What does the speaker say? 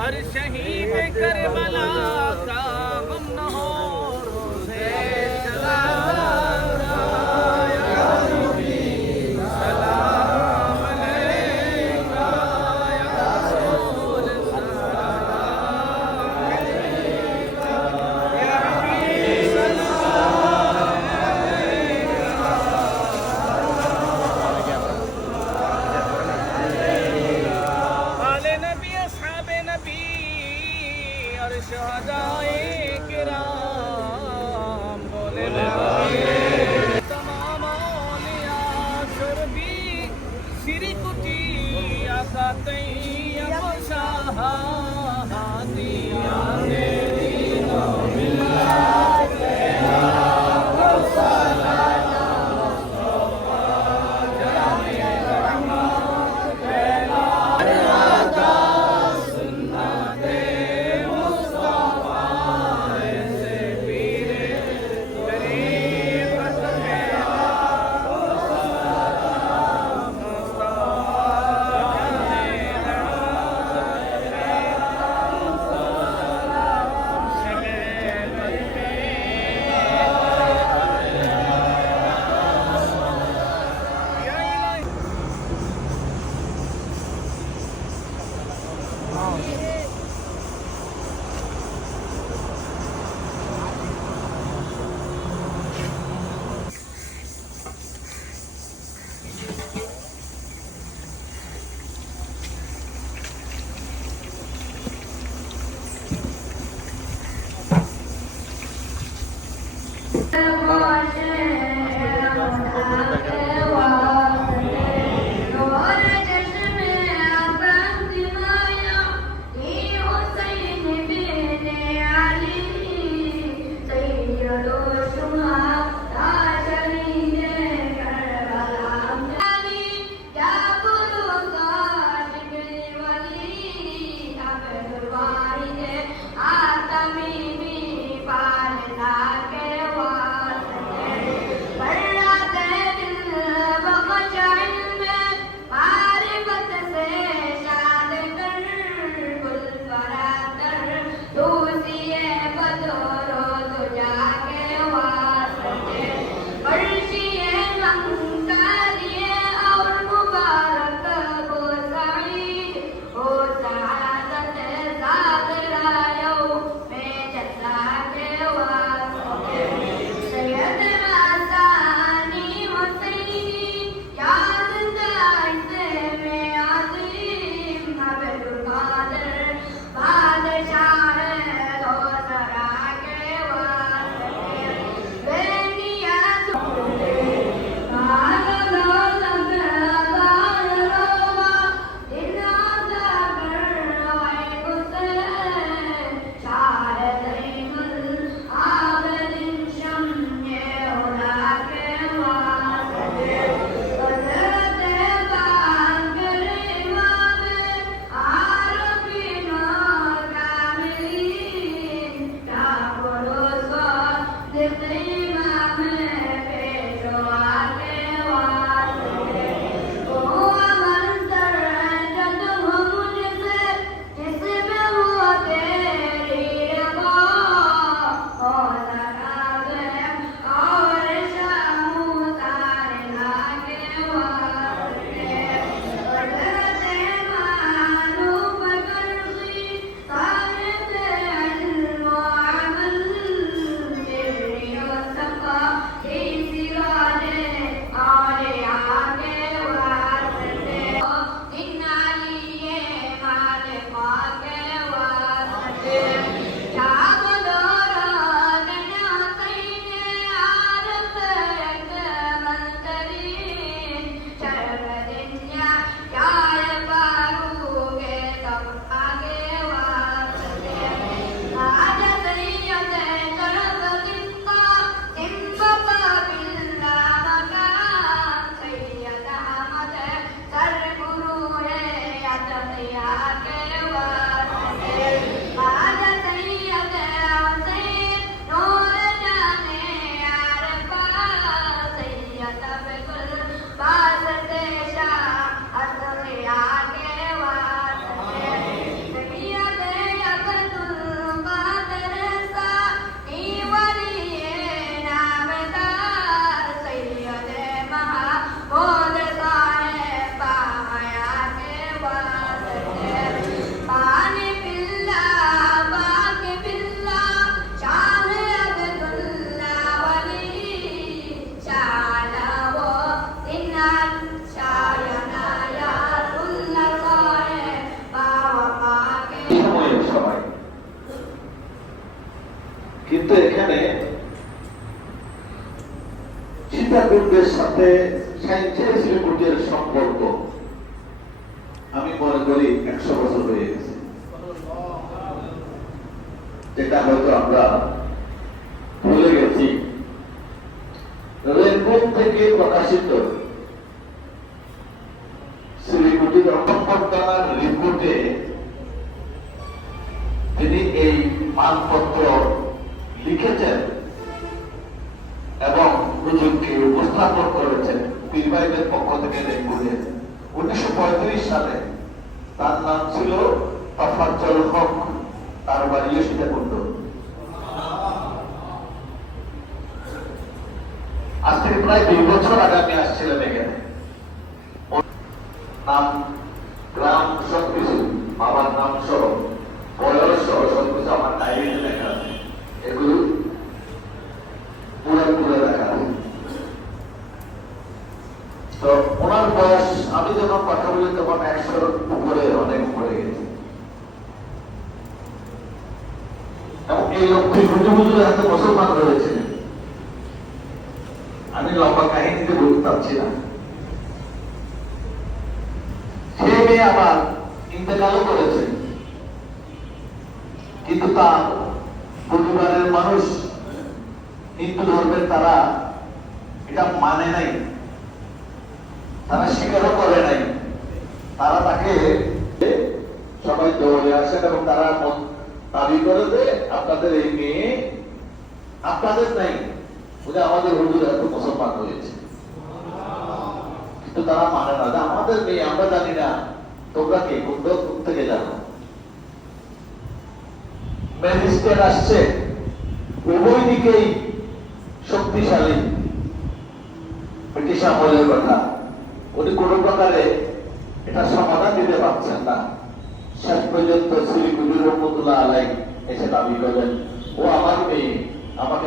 हर शहीद करबला का गम न हो रोज़े जलाला या नबी सलाम अलैका या रसूल सलाम अलैका या हबीब सलाम अलैका आले नबी अस्हाबे नबी और शहदाए किराम बोले तमाम औलिया शुरबी सिरी कुटी आका तैयब शाहादिया दीनो मिल्लत Oh সীতাকুণ্ডের সাথে শ্রীকুণ্ডের সম্পর্ক আমি মনে করি 100 বছর হয়ে গেছে, যেটা হয়তো আমরা ভুলে গেছি। রেলপথ থেকে প্রকাশিত শ্রীকুটির রক্ষণকর্তার রিপোর্টে তিনি এই মানপত্র লিখেছেন এবং হুজুরকে উপস্থাপন করেছেন পীরবাইদের পক্ষ থেকে রেকর্ডে 1935 সালে। তার নাম ছিল তফাজ্জল হক, তার বাড়িও সীতাকুণ্ড। আজ থেকে প্রায় 2 বছর আগে আমি আসছিলাম এখানে। নাম, গ্রাম সবকিছু, বাবার নাম সহ, বয়স সহ সবকিছু আমার ডায়েরিতে লেখা আছে। এগুলো পুরো লেখা আছে। তো ওনার বয়স, আমি যখন কথা বলি তখন 100-র উপরে, অনেক উপরে গেছে। এবং এই লক্ষ্মী হুজুরের হাতে মুসলমান রয়েছে। আমি লম্বা কাহিনীতে বলতে পারছি না। সে মেয়ে আবার ইন্তেকালও করেছে, কিন্তু তার পরিবারের মানুষ, হিন্দু ধর্মের, তারা এটা মানে নাই, তারা স্বীকারও করে নাই। তারা তাকে সবাই দৌড়ে আসেন এবং তারা দাবি করে যে আপনাদের এই মেয়ে আপনাদের নাই, বুঝে আমাদের হুজুর এত মুসলমান হয়েছে। কিন্তু তারা মানে না যে আমাদের মেয়ে, আমরা জানি না তোমরা কে, কোন থেকে জানো। ম্যাজিস্ট্রেট আসছে, উভয় দিকেই শক্তিশালী, ব্রিটিশ আমলের কথা। উনি কোন প্রকারে এটা সমাধান দিতে পারছেন না। শেষ পর্যন্ত শ্রী কুজুর রহমতুল্লাহ আলাইহি এসে দাবি করলেন, ও আমার মেয়ে, আমাকে